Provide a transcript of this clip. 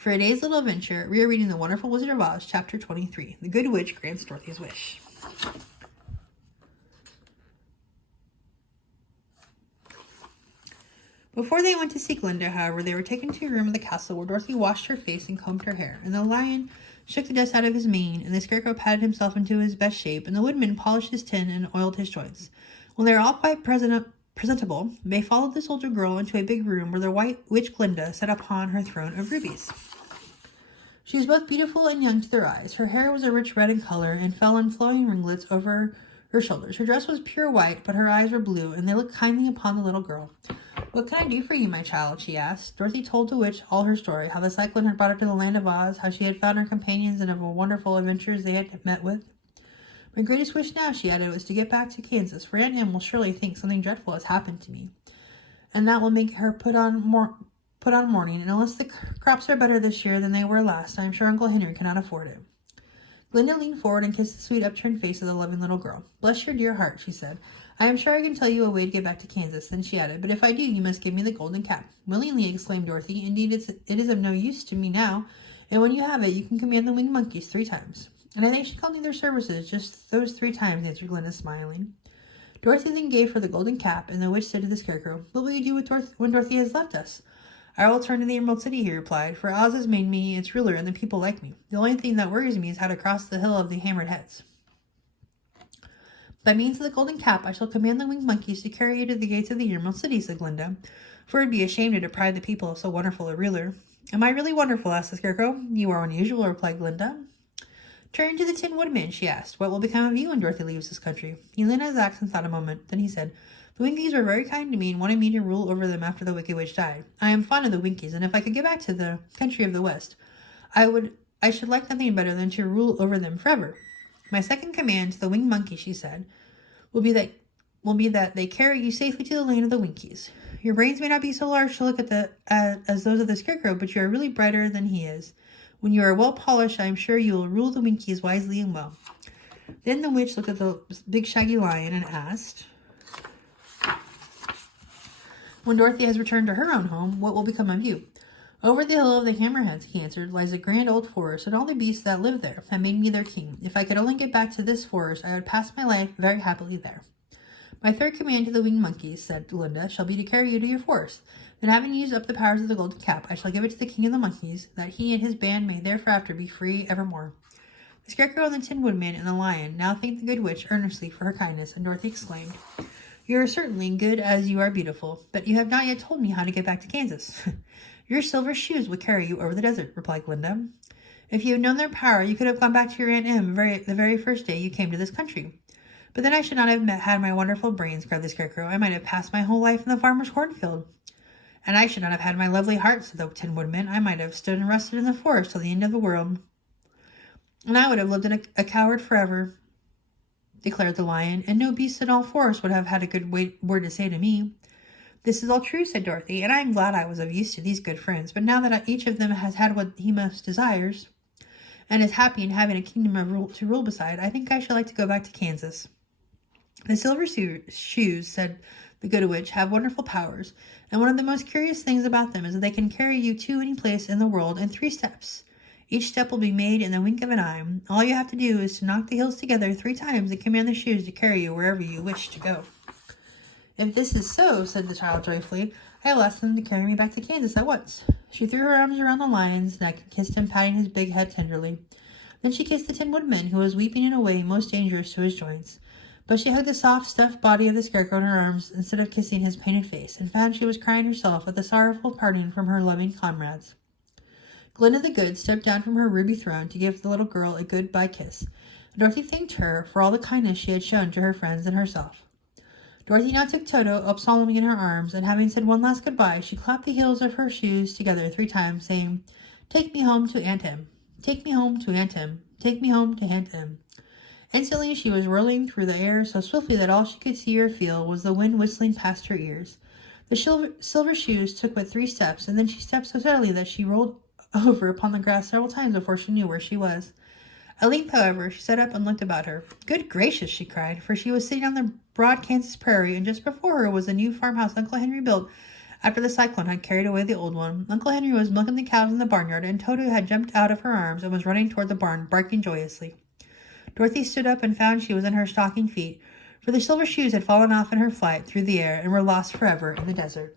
For a day's little adventure, we are reading The Wonderful Wizard of Oz, Chapter 23. The Good Witch Grants Dorothy's Wish. Before they went to see Glinda, however, they were taken to a room of the castle where Dorothy washed her face and combed her hair, and the lion shook the dust out of his mane, and the scarecrow patted himself into his best shape, and the woodman polished his tin and oiled his joints. When they were all quite presentable, they followed the soldier girl into a big room where the white witch Glinda sat upon her throne of rubies. She was both beautiful and young to their eyes. Her hair was a rich red in color and fell in flowing ringlets over her shoulders. Her dress was pure white, but her eyes were blue, and they looked kindly upon the little girl. "What can I do for you, my child?" she asked. Dorothy told the witch all her story, how the cyclone had brought her to the land of Oz, how she had found her companions, and of the wonderful adventures they had met with. "My greatest wish now," she added, "was to get back to Kansas, for Aunt Em will surely think something dreadful has happened to me, and that will make her put on mourning, and unless the crops are better this year than they were last, I am sure Uncle Henry cannot afford it." Glinda leaned forward and kissed the sweet upturned face of the loving little girl. "Bless your dear heart," she said. "I am sure I can tell you a way to get back to Kansas." Then she added, "But if I do, you must give me the golden cap." "Willingly," exclaimed Dorothy. "Indeed, it is of no use to me now, and when you have it, you can command the winged monkeys 3 times. And I think she called me their services just those 3 times, answered Glinda, smiling. Dorothy then gave her the golden cap, and the witch said to the scarecrow, "What will you do with when Dorothy has left us?" "I will return to the Emerald City," he replied, "for Oz has made me its ruler, and the people like me. The only thing that worries me is how to cross the hill of the hammered heads." "By means of the golden cap, I shall command the winged monkeys to carry you to the gates of the Emerald City," said Glinda, "for it would be a shame to deprive the people of so wonderful a ruler." "Am I really wonderful?" asked the scarecrow. "You are unusual," replied Glinda. "Turn to the Tin Woodman," she asked. "What will become of you when Dorothy leaves this country?" He leaned on his axe and thought a moment. Then he said, "The Winkies were very kind to me and wanted me to rule over them after the Wicked Witch died. I am fond of the Winkies, and if I could get back to the country of the West, I should like nothing better than to rule over them forever. My second command to the winged monkey," she said, will be that they carry you safely to the land of the Winkies. Your brains may not be so large to look at as those of the scarecrow, but you are really brighter than he is. When you are well polished, I am sure you will rule the Winkies wisely and well." Then the witch looked at the big shaggy lion and asked, "When Dorothy has returned to her own home, what will become of you?" "Over the hill of the Hammerheads," he answered, "lies a grand old forest, and all the beasts that live there have made me their king. If I could only get back to this forest, I would pass my life very happily there." "My third command to the winged monkeys," said Glinda, "shall be to carry you to your forest. Then, having used up the powers of the golden cap, I shall give it to the king of the monkeys, that he and his band may thereafter be free evermore." The scarecrow and the Tin Woodman and the lion now thanked the good witch earnestly for her kindness, and Dorothy exclaimed, "You are certainly good as you are beautiful, but you have not yet told me how to get back to Kansas." "Your silver shoes will carry you over the desert," replied Glinda. "If you had known their power, you could have gone back to your Aunt Em the very first day you came to this country." "But then I should not have had my wonderful brains," cried the scarecrow. "I might have passed my whole life in the farmer's cornfield." "And I should not have had my lovely heart," said the Tin Woodman. "I might have stood and rested in the forest till the end of the world." "And I would have lived in a coward forever," declared the lion, "and no beast in all forests would have had a good word to say to me." "This is all true," said Dorothy, "and I am glad I was of use to these good friends. But now that each of them has had what he most desires, and is happy in having a kingdom to rule beside, I think I should like to go back to Kansas." "The silver shoes," said the good witch, "have wonderful powers, and one of the most curious things about them is that they can carry you to any place in the world in 3 steps. Each step will be made in the wink of an eye. All you have to do is to knock the heels together 3 times and command the shoes to carry you wherever you wish to go." "If this is so," said the child joyfully, "I will ask them to carry me back to Kansas at once." She threw her arms around the lion's neck and kissed him, patting his big head tenderly. Then she kissed the Tin Woodman, who was weeping in a way most dangerous to his joints. But she hugged the soft, stuffed body of the scarecrow in her arms instead of kissing his painted face, and found she was crying herself at the sorrowful parting from her loving comrades. Glinda the Good stepped down from her ruby throne to give the little girl a good-bye kiss, and Dorothy thanked her for all the kindness she had shown to her friends and herself. Dorothy now took Toto up solemnly in her arms, and having said one last goodbye, she clapped the heels of her shoes together 3 times, saying, "Take me home to Aunt Em. Take me home to Aunt Em. Take me home to Aunt Em." Instantly she was whirling through the air so swiftly that all she could see or feel was the wind whistling past her ears. The silver shoes took but 3 steps, and then she stepped so steadily that she rolled over upon the grass several times before she knew where she was. At length, however, she sat up and looked about her. "Good gracious!" she cried, for she was sitting on the broad Kansas prairie, and just before her was the new farmhouse Uncle Henry built After the cyclone had carried away the old one, Uncle Henry was milking the cows in the barnyard, and Toto had jumped out of her arms and was running toward the barn, barking joyously. Dorothy stood up and found she was in her stocking feet, for the silver shoes had fallen off in her flight through the air and were lost forever in the desert.